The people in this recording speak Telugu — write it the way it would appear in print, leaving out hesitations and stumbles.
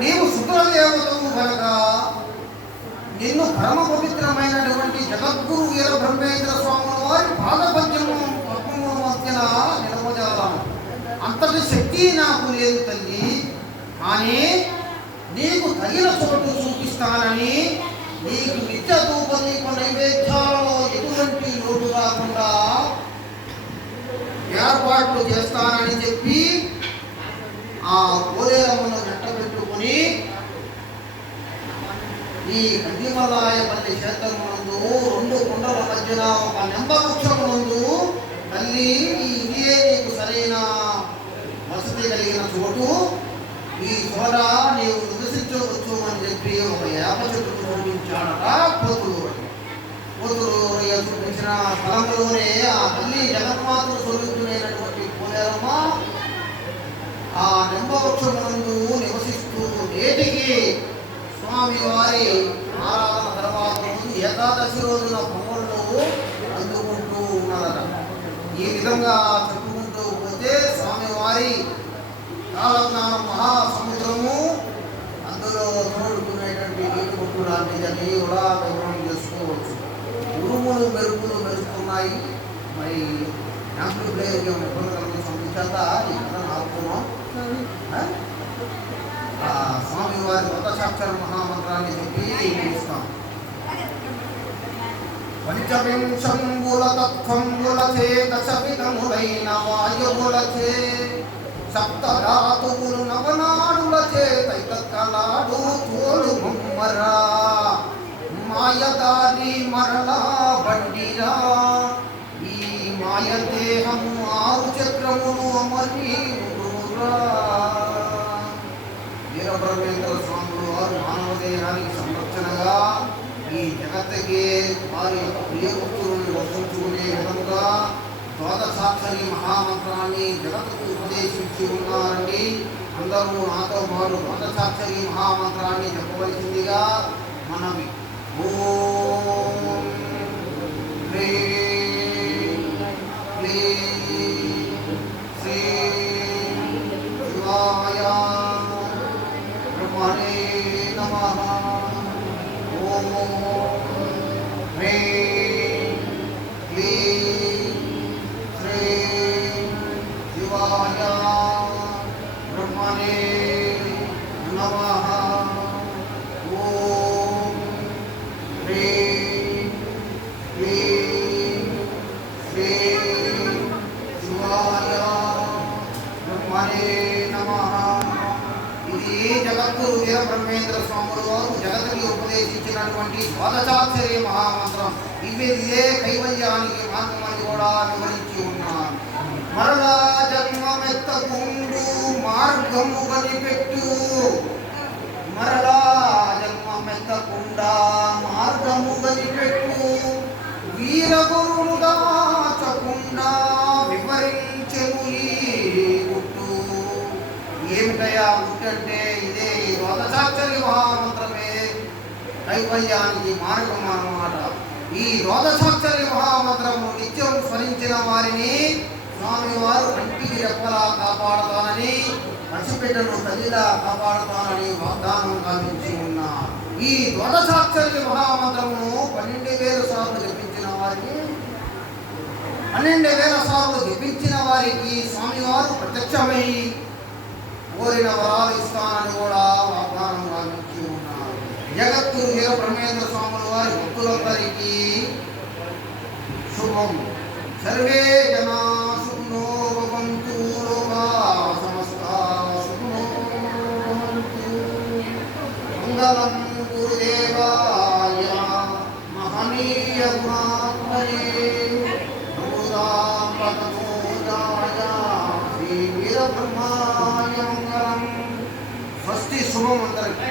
నీవు శుక్రదేవతవు కనుక నిన్ను పరమ పవిత్రమైనటువంటి జగద్గురు వీర బ్రహ్మేంద్ర స్వాముల వారి పాదపద్యము పద్మముల మధ్యన నిలవజాలను. అంతటి శక్తి నాకు లేదు తల్లి, కానీ నీకు తగిన చోటు చూపిస్తానని నీకు నిత్య ధూపదీప నైవేద్యాలలో ఎటువంటి లోటు రాకుండా ఏర్పాట్లు చేస్తానని చెప్పి ఆ కోలేరమ్మను వెంటబెట్టుకుని ఈ కందిమలాయపల్లి క్షేత్రమునందు 2 కొండల మధ్యన ఒక నెంబవృక్షమునందు తల్లి ఇదే నీకు సరైన వసతి కలిగిన చోటు, ఈ చోట నీవు నివసించవచ్చు అని చెప్పి ఒక వేప చెట్టును చూపించాడట కోతులు. చూపించిన స్థలంలోనే ఆ తల్లి జగన్మాతను స్వరూపుడైనటువంటి కోలేరమ్మ ఆ నెంబవృక్షమునందు నివసిస్తూ నేటికి స్వామివారి ఆరాధన తర్వాత ఏకాదశి రోజున పొంగళ్ళు అందుకుంటూ ఉన్నారట. ఈ విధంగా చెప్పుకుంటూ పోతే స్వామివారి కాలజ్ఞానం మహాసముద్రము, అందులో తోడుకునేటువంటి నీటి ముట్టు లాంటిదని కూడా వివరణ చేసుకోవచ్చు. ఉరుములు మెరుపులు మెరుస్తున్నాయి. మరి యాంప్లిఫైర్ ఇబ్బంది సంబంధించేత ఇక్కడ ఆపుతున్నాం. స్వామివారి కొత్తసాక్షర మహామంత్రాన్ని చెప్పి పిలుస్తాం. పంచవింశంబుల తత్వంబులచే దశవిధములైన వాయువులచే సప్తధాతువులు నవనాడులచే తైతక్కలాడు తోలు మమ్మరా మాయదారి మరలా బండిరా ఈ మాయదేహము 6 చక్రములు అమరి వీరబ్రహ్మేంద్ర స్వాములు వారు మానవ దేహానికి సంరక్షణగా ఈ జగత్తుకి వారి యొక్క ప్రియపుత్రులను వసించుకునే విధంగా ద్వాదశాక్షరి మహామంత్రాన్ని జగత్తుకు ఉపదేశించి ఉన్నారండి. అందరూ నాతో పాటు ద్వాదశాక్షరి మహామంత్రాన్ని చెప్పవలసిందిగా మనవి. ఓం హ్రీం క్లీం శ్రీం శివాయ బ్రహ్మణే నమః. ఓం హ్రీం క్లీం శ్రీం శివాయ బ్రహ్మణే నమః. ఓం హ్రీం క్లీం శ్రీం శివాయ బ్రహ్మణే నమః. ఇది జగద్గురు వీర బ్రహ్మేంద్ర స్వాములు వారు జగత్తుకి ఉపదేశించినటువంటి ద్వాదశాక్షరి మహామంత్రం. ఇదే కైవల్యానికి మార్గమని కూడా వివరించి ఉన్నారు. మరలా జన్మమెత్తకుండు మార్గము కనిపెట్టు, మరలా జన్మమెత్తకుండా మార్గము కనిపెట్టు, వీరగురును దాచకుండా వివరించెను ఈ గుట్టు. ఏమిటయా గుట్టు అంటే ఇదే ఈ ద్వాదశాక్షరి మహామంత్రమే కైవల్యానికి మార్గం అన్నమాట. ఈ ద్వాదశాక్షరి మహామంత్రము నిత్యం స్మరించిన వారిని స్వామివారు కంటికి రెప్పలా కాపాడుతానని, పసిబిడ్డను తల్లిలా కాపాడుతానని వాగ్దానం గావించి ఉన్నారు. ఈ ద్వాదశాక్షరి మహామంత్రమును 12,000 సార్లు జపించిన వారికి 12,000 సార్లు జపించిన వారికి స్వామివారు ప్రత్యక్షమై కోరిన వరాలు ఇస్తానని కూడా వాగ్దానం గావించి ఉన్నారు. జగద్గురు వీర బ్రహ్మేంద్ర స్వాముల వారి భక్తులందరికీ శుభం. సర్వే జనా సుఖినో భవంతు, లోకా సమస్తా సుఖినో భవంతు. మంగళం గురుదేవాయ మహనీయ గుణాత్మనే నమోదాంబతమోదాయ శ్రీ వీరబ్రహ్మాయ మంగళం. స్వస్తి. శుభం అందరికీ.